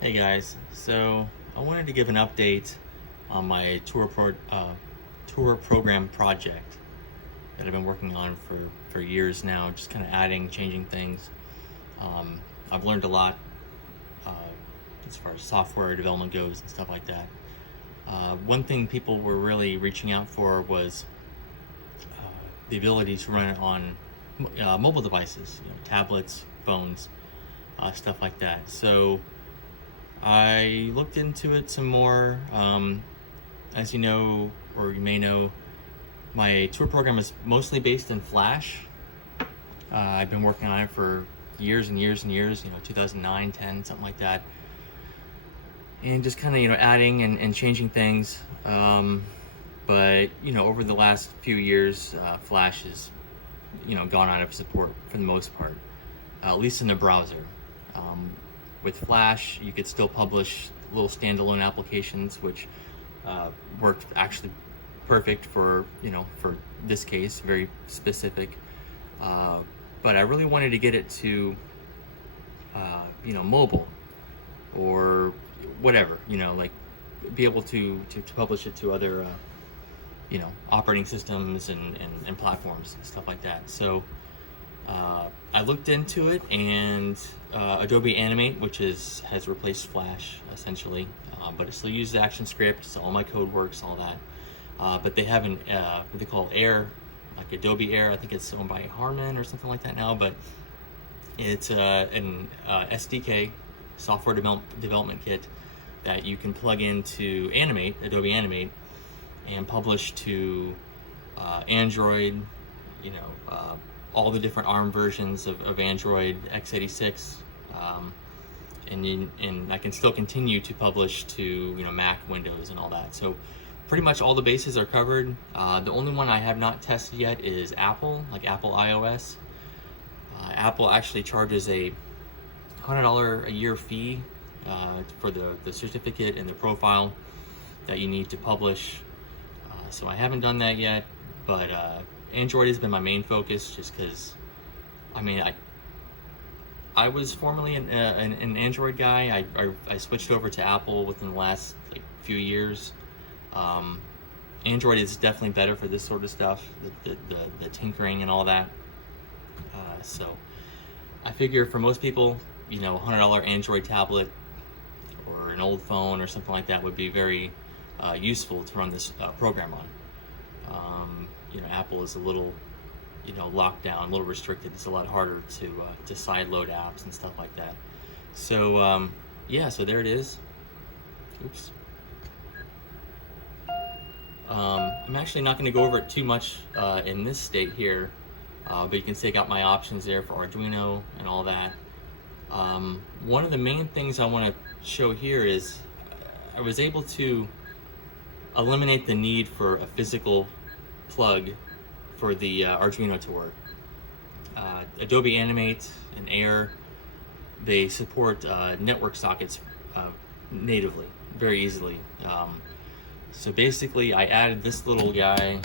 Hey guys, so I wanted to give an update on my tour program project that I've been working on for years now, just kind of adding, changing things. I've learned a lot uh, as far as software development goes and stuff like that. One thing people were really reaching out for was the ability to run it on mobile devices, tablets, phones, stuff like that. So I looked into it some more. As you know, or you may know, my tour program is mostly based in Flash. I've been working on it for years and years and years, 2009, 10, something like that. And just kind of, adding and changing things. But, over the last few years, Flash has, gone out of support for the most part, at least in the browser. With Flash, you could still publish little standalone applications, which worked actually perfect for this case, very specific. But I really wanted to get it to mobile or whatever, like be able to publish it to other operating systems and platforms and stuff like that. So I looked into it, and Adobe Animate, which has replaced Flash essentially, but it still uses ActionScript, so all my code works, all that. But they have what they call AIR, like Adobe AIR. I think it's owned by Harman or something like that now, but it's an SDK, software development kit, that you can plug into Adobe Animate, and publish to Android, all the different ARM versions of Android x86, and I can still continue to publish to Mac, Windows, and all that. So pretty much all the bases are covered. The only one I have not tested yet is Apple, like Apple iOS. Apple actually charges a $100 a year fee for the certificate and the profile that you need to publish. So I haven't done that yet, but Android has been my main focus, just because I was formerly an Android guy. I switched over to Apple within the last few years. Android is definitely better for this sort of stuff, the tinkering and all that. So I figure for most people, $100 Android tablet or an old phone or something like that would be very useful to run this program on. Apple is a little locked down, a little restricted. It's a lot harder to side load apps and stuff like that. So yeah, so there it is. Oops. I'm actually not going to go over it too much in this state here, but you can take out my options there for Arduino and all that. One of the main things I want to show here is I was able to eliminate the need for a physical plug for the Arduino to work. Adobe Animate and AIR, they support network sockets natively, very easily. So basically I added this little guy,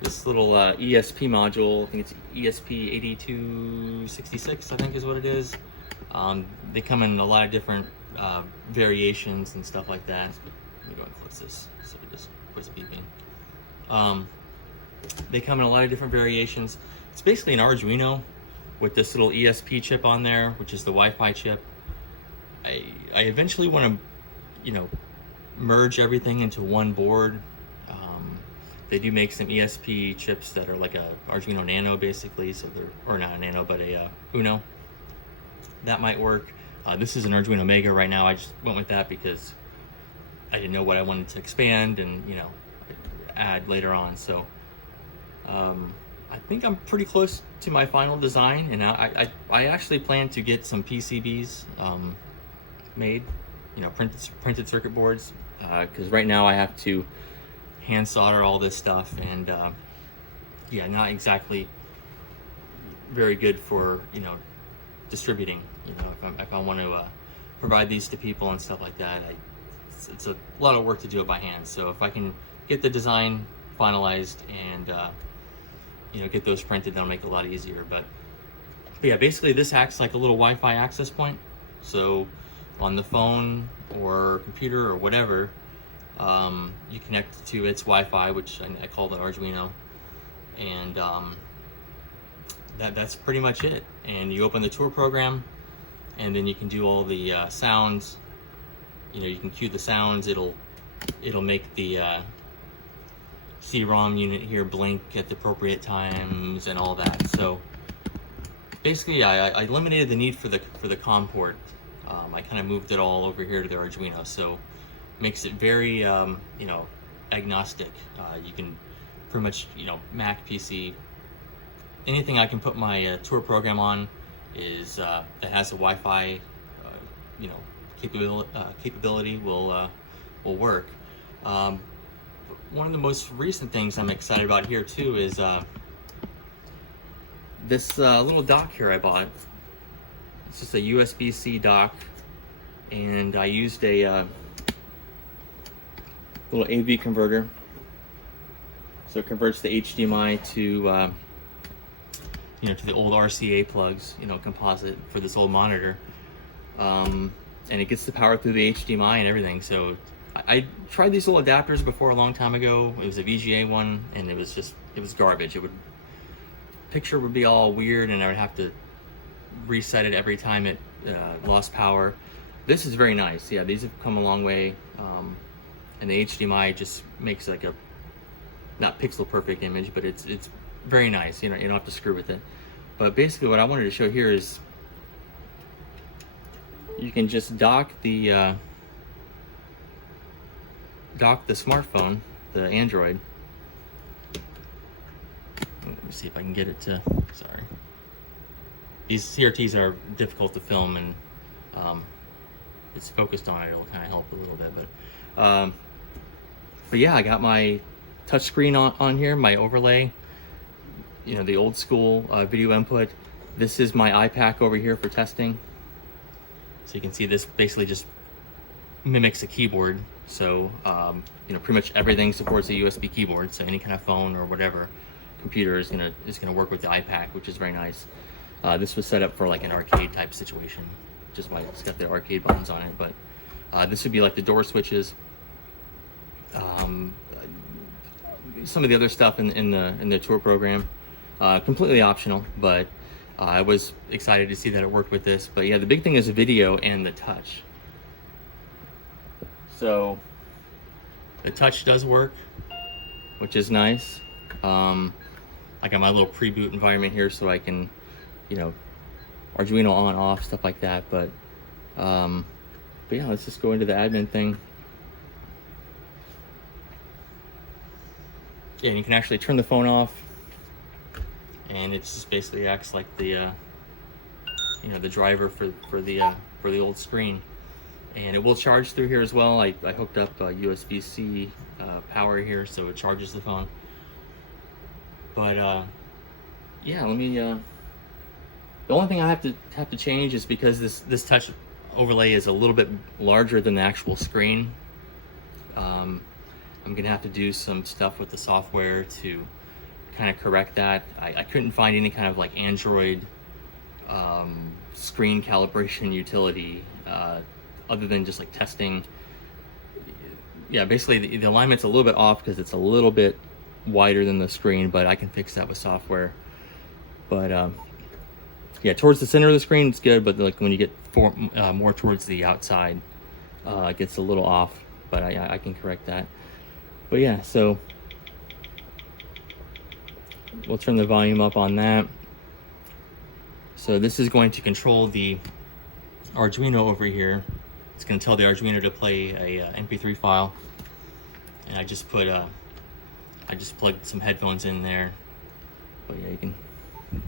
this little ESP module. I think it's ESP8266, I think is what it is. They come in a lot of different variations and stuff like that. Let me go and close this so it just quits beeping. They come in a lot of different variations. It's basically an Arduino with this little ESP chip on there, which is the Wi-Fi chip. I eventually want to, merge everything into one board. They do make some ESP chips that are like a Arduino Nano, basically. So they're, or not a Nano, but a Uno. That might work. This is an Arduino Mega right now. I just went with that because I didn't know what I wanted to expand and add later on. So I think I'm pretty close to my final design, and I actually plan to get some PCBs made, printed circuit boards, because right now I have to hand solder all this stuff, and yeah, not exactly very good for distributing. If I want to provide these to people and stuff like that, it's a lot of work to do it by hand. So if I can get the design finalized and get those printed, that'll make it a lot easier. But But yeah, basically this acts like a little Wi-Fi access point. So on the phone or computer or whatever, you connect to its Wi-Fi, which I call it Arduino, and that's pretty much it. And you open the tour program, and then you can do all the sounds. You can cue the sounds. It'll make the CD-ROM unit here blink at the appropriate times and all that. So basically, I eliminated the need for the COM port. I kind of moved it all over here to the Arduino, so makes it very agnostic. You can pretty much Mac, PC, anything I can put my tour program on is that has a Wi-Fi capability will work. One of the most recent things I'm excited about here too is this little dock here I bought. It's just a USB-C dock, and I used a little AV converter. So it converts the HDMI to to the old RCA plugs, composite for this old monitor, and it gets the power through the HDMI and everything. So I tried these little adapters before a long time ago. It was a VGA one, and it was garbage. Picture would be all weird, and I would have to reset it every time it lost power. This is very nice. Yeah, these have come a long way, and the HDMI just makes like a not pixel perfect image, but it's very nice. You don't have to screw with it. But basically, what I wanted to show here is you can just dock the smartphone, the Android. Let me see if I can get it to. Sorry, these CRTs are difficult to film, and it's focused on it. It'll kind of help a little bit, but yeah, I got my touchscreen on here, my overlay. The old school video input. This is my I-PAC over here for testing. So you can see this basically just mimics a keyboard. So pretty much everything supports a USB keyboard. So any kind of phone or whatever computer is gonna work with the I-PAC, which is very nice. This was set up for like an arcade type situation, just why it's got the arcade buttons on it. But this would be like the door switches. Some of the other stuff in the tour program, completely optional, but I was excited to see that it worked with this. But yeah, the big thing is the video and the touch. So the touch does work, which is nice. I got my little pre-boot environment here, so I can, Arduino on, off, stuff like that. But yeah, let's just go into the admin thing. Yeah, and you can actually turn the phone off, and it just basically acts like the the driver for the old screen. And it will charge through here as well. I hooked up USB-C power here, so it charges the phone. But yeah, let me. The only thing I have to change is because this touch overlay is a little bit larger than the actual screen. I'm gonna have to do some stuff with the software to kind of correct that. I couldn't find any kind of like Android screen calibration utility other than just like testing. Yeah, basically the alignment's a little bit off because it's a little bit wider than the screen, but I can fix that with software. But yeah, towards the center of the screen it's good, but like when you get more towards the outside, it gets a little off, but I can correct that. But yeah, so we'll turn the volume up on that. So this is going to control the Arduino over here. It's going to tell the Arduino to play a MP3 file, and I just plugged some headphones in there. But yeah, you can. I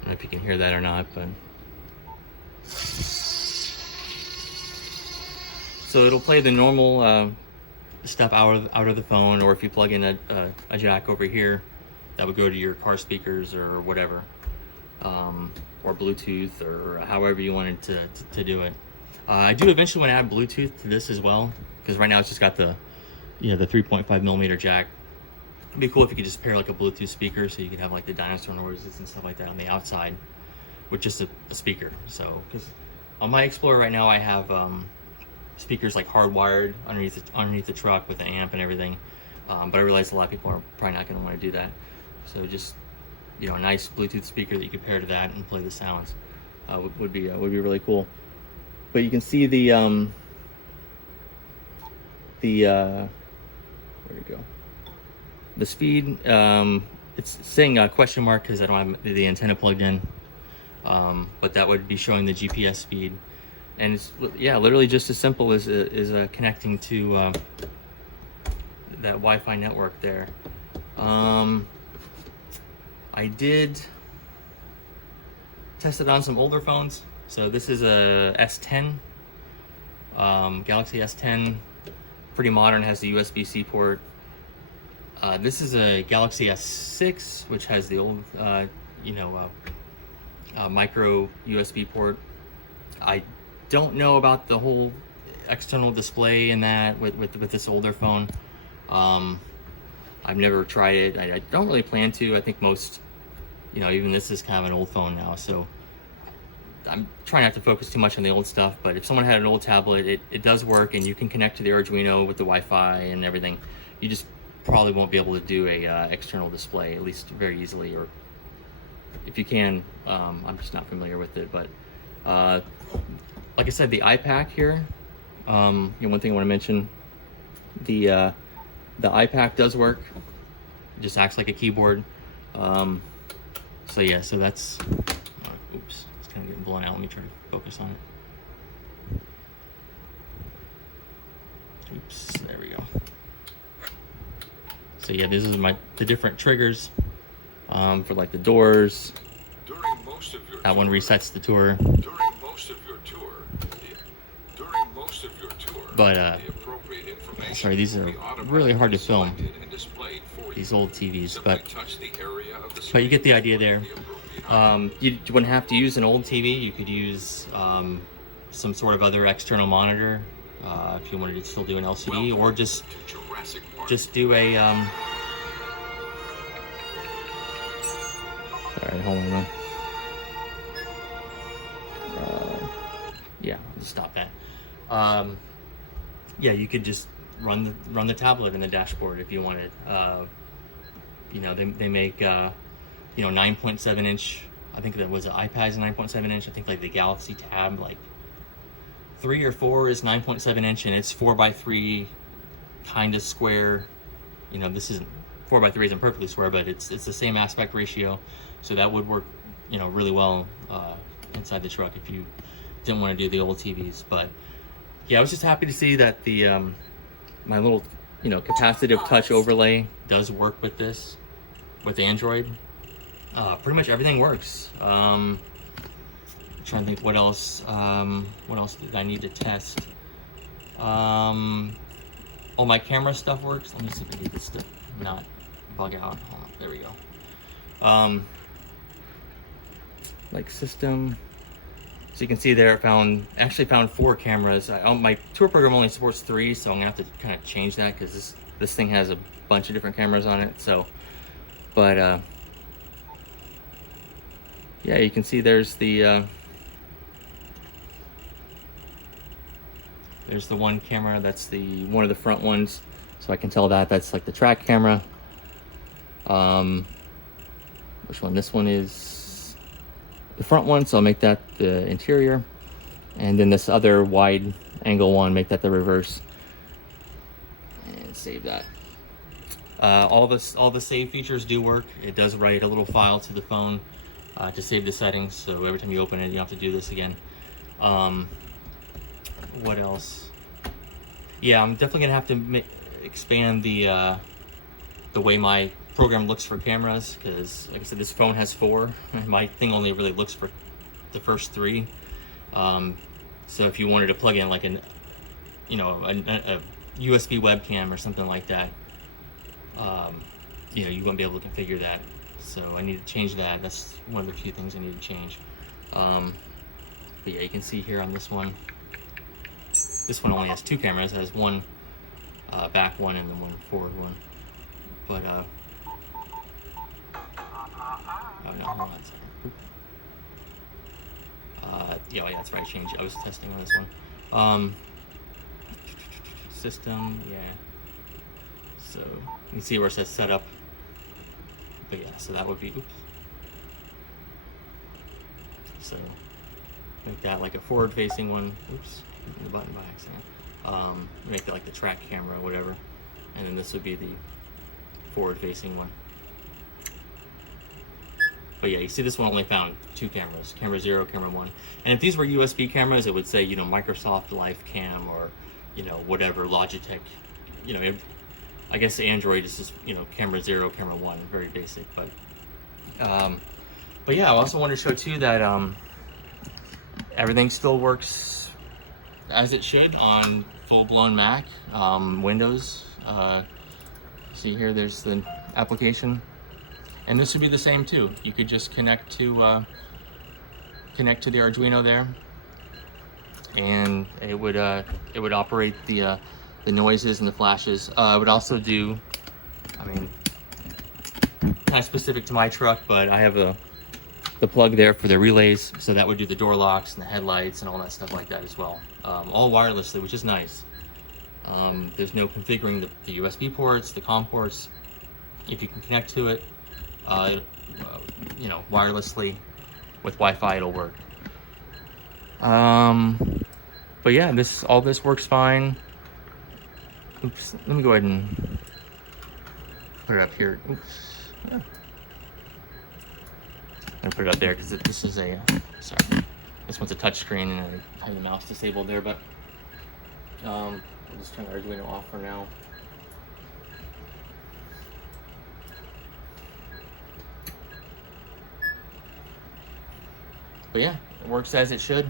don't know if you can hear that or not, but. So it'll play the normal stuff out of the phone, or if you plug in a jack over here, that would go to your car speakers or whatever, or Bluetooth, or however you wanted to do it. I do eventually want to add Bluetooth to this as well, because right now it's just got the 3.5 millimeter jack. It'd be cool if you could just pair like a Bluetooth speaker, so you could have like the dinosaur noises and stuff like that on the outside with just a speaker. So, because on my Explorer right now, I have speakers like hardwired underneath the truck with the amp and everything. But I realize a lot of people are probably not going to want to do that. So just, you know, a nice Bluetooth speaker that you could pair to that and play the sounds would be really cool. But you can see the where you go. The speed, it's saying a question mark because I don't have the antenna plugged in, but that would be showing the GPS speed, and it's, yeah, literally just as simple as connecting to that Wi-Fi network there. I did test it on some older phones. So this is a S10, Galaxy S10, pretty modern, has the USB-C port. This is a Galaxy S6, which has the old, micro USB port. I don't know about the whole external display in that with this older phone. I've never tried it. I don't really plan to. I think most, even this is kind of an old phone now, so I'm trying not to focus too much on the old stuff. But if someone had an old tablet, it does work, and you can connect to the Arduino with the Wi-Fi and everything. You just probably won't be able to do a external display, at least very easily, or if you can, I'm just not familiar with it. But like I said, the I-PAC here, one thing I want to mention, the I-PAC does work. It just acts like a keyboard. So yeah, so that's oops, it's kind of getting blown out. Let me try to focus on it. Oops, there we go. So yeah, this is the different triggers for like the doors. That one resets the tour. But sorry, these are really hard to film, these old TVs, but you get the idea there. You wouldn't have to use an old TV. You could use some sort of other external monitor if you wanted to still do an LCD, or just do a sorry, hold on. Yeah, I'll just stop that. Yeah, you could just run the tablet in the dashboard if you wanted. They make 9.7 inch. I think that was an iPad's 9.7 inch. I think like the Galaxy Tab, like 3 or 4 is 9.7 inch, and it's 4x3 kind of square. This isn't 4x3 isn't perfectly square, but it's the same aspect ratio, so that would work really well inside the truck if you didn't want to do the old TVs. But yeah, I was just happy to see that the my little capacitive touch overlay does work with this, with Android. Pretty much everything works. I'm trying to think what else did I need to test. All my camera stuff works. Let me see if I get this to not bug out. Hold on, there we go. Like system. So you can see there, actually found 4 cameras. My tour program only supports 3, so I'm gonna have to kind of change that because this thing has a bunch of different cameras on it. So, but yeah, you can see there's the one camera. That's one of the front ones, so I can tell that's like the track camera. Which one? This one is the front one, so I'll make that the interior, and then this other wide angle one, make that the reverse, and save that. All the save features do work. It does write a little file to the phone to save the settings, so every time you open it, you don't have to do this again. What else? Yeah, I'm definitely gonna have to expand the way my program looks for cameras, because like I said, this phone has 4 and my thing only really looks for the first 3. So if you wanted to plug in like a USB webcam or something like that, you wouldn't be able to configure that. So I need to change that. That's one of the few things I need to change. But yeah, you can see here on this one only has 2 cameras. It has one back one and then one forward one. But no, hold on a second. Yeah, that's right. I was testing on this one. System, yeah. So you can see where it says setup. But yeah, so that would be, oops. So make that like a forward-facing one. Oops, hitting the button by accident. Make it like the track camera or whatever. And then this would be the forward-facing one. But yeah, you see this one only found 2 cameras, camera 0, camera 1. And if these were USB cameras, it would say, Microsoft Live Cam or, whatever, Logitech. I guess Android is just, camera 0, camera 1, very basic. But yeah, I also want to show too that everything still works as it should on full-blown Mac, Windows. See here, there's the application. And this would be the same too. You could just connect to the Arduino there, and it would operate the noises and the flashes. It would also do, kind of specific to my truck, but I have the plug there for the relays, so that would do the door locks and the headlights and all that stuff like that as well, all wirelessly, which is nice. There's no configuring the USB ports, the COM ports. If you can connect to it, wirelessly with Wi-Fi, it'll work. But yeah, all this works fine. Oops, let me go ahead and put it up here. Oops. Yeah. I'm gonna put it up there because this is sorry, this one's a touch screen and I have the mouse disabled there, but I'll just turn the Arduino off for now. But yeah, it works as it should.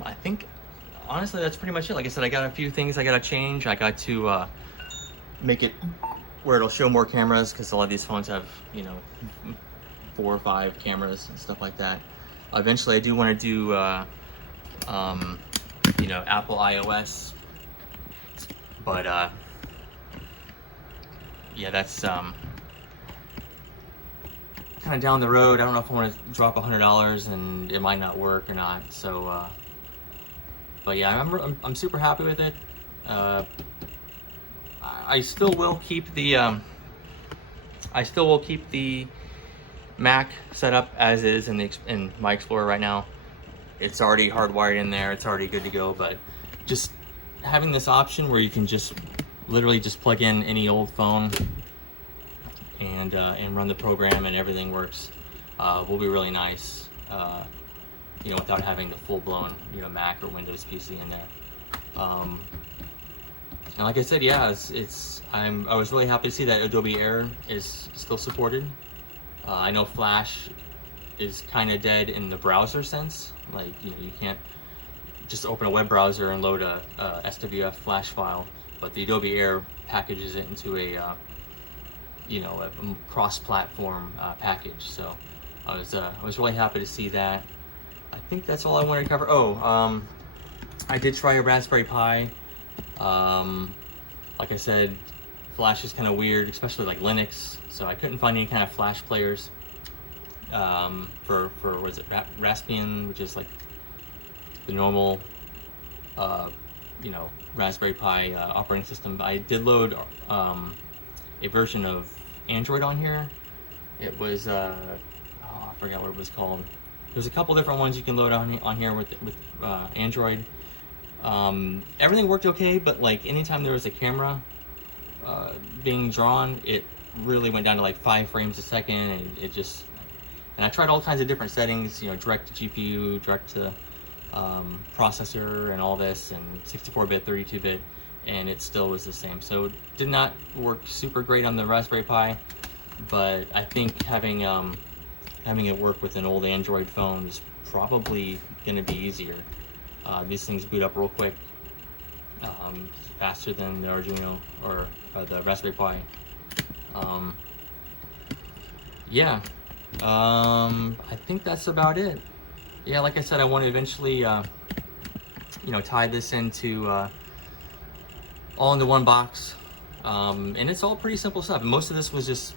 I think, honestly, that's pretty much it. Like I said, I got a few things I got to change. I got to make it where it'll show more cameras, because a lot of these phones have, 4 or 5 cameras and stuff like that. Eventually, I do want to do, Apple iOS. But, yeah, that's kind of down the road. I don't know if I want to drop $100 and it might not work or not. So, but yeah, I'm super happy with it. I still will keep the Mac set up as is in my Explorer right now. It's already hardwired in there. It's already good to go. But just having this option where you can just literally just plug in any old phone and run the program and everything works will be really nice. Without having the full-blown Mac or Windows PC in there. And like I said, yeah, I was really happy to see that Adobe AIR is still supported. I know Flash is kind of dead in the browser sense. Like you can't just open a web browser and load a SWF Flash file, but the Adobe AIR packages it into a cross-platform package. So I was really happy to see that. I think that's all I wanted to cover. Oh, I did try a Raspberry Pi. Like I said, Flash is kind of weird, especially like Linux. So I couldn't find any kind of Flash players for was it Raspbian, which is like the normal Raspberry Pi operating system. I did load a version of Android on here. It was I forgot what it was called. There's a couple different ones you can load on here with Android. Everything worked okay, but like anytime there was a camera being drawn, it really went down to like 5 frames a second, and and I tried all kinds of different settings, direct to GPU, direct to processor and all this, and 64-bit, 32-bit, and it still was the same. So it did not work super great on the Raspberry Pi, but I think having it work with an old Android phone is probably going to be easier. These things boot up real quick, faster than the Arduino or the Raspberry Pi. Yeah, I think that's about it. Yeah, like I said, I want to eventually, tie this into all into one box, and it's all pretty simple stuff. Most of this was just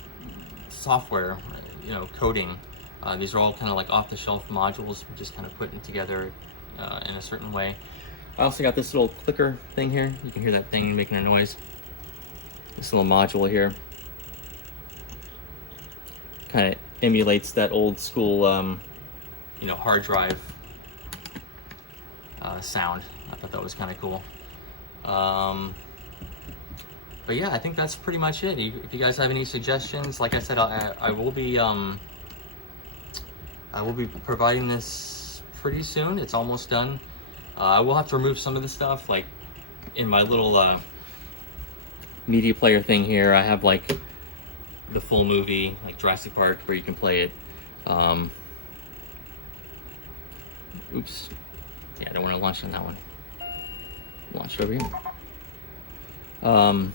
software, coding. These are all kind of like off-the-shelf modules, we're just kind of putting together in a certain way. I also got this little clicker thing here. You can hear that thing making a noise. This little module here kind of emulates that old school, hard drive sound. I thought that was kind of cool. But yeah, I think that's pretty much it. If you guys have any suggestions, like I said, I will be providing this pretty soon. It's almost done. I will have to remove some of the stuff, like in my little media player thing here. I have like the full movie, like Jurassic Park, where you can play it. Oops. Yeah, I don't want to launch on that one. Launch it over here. I'll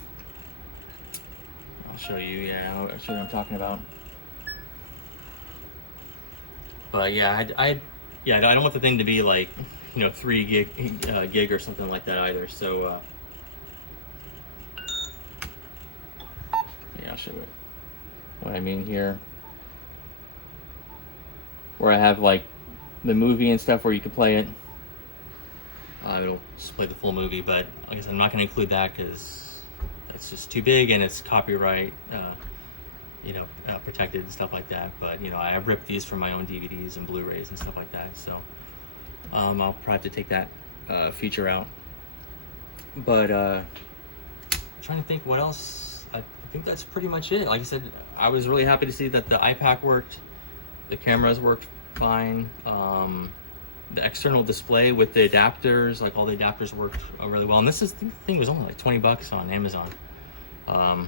show you. Yeah, I'll show you what I'm talking about. But yeah, I don't want the thing to be like 3 gig or something like that either. So yeah, I'll show you what I mean here. Where I have like the movie and stuff where you can play it. It'll just play the full movie, but like I said, I'm not going to include that because it's just too big and it's copyright, protected and stuff like that. But I ripped these from my own DVDs and Blu-rays and stuff like that. So I'll probably have to take that feature out. But trying to think what else. I think that's pretty much it. Like I said, I was really happy to see that the I-PAC worked, the cameras worked fine. The external display with the adapters, like all the adapters worked really well. And the thing was only like 20 bucks on Amazon. So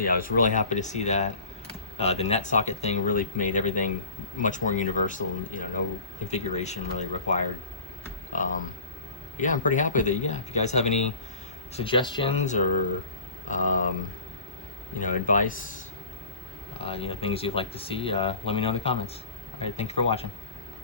yeah, I was really happy to see that. The net socket thing really made everything much more universal. No configuration really required. Yeah, I'm pretty happy with it. Yeah, if you guys have any suggestions or advice, things you'd like to see, let me know in the comments. All right, thank you for watching.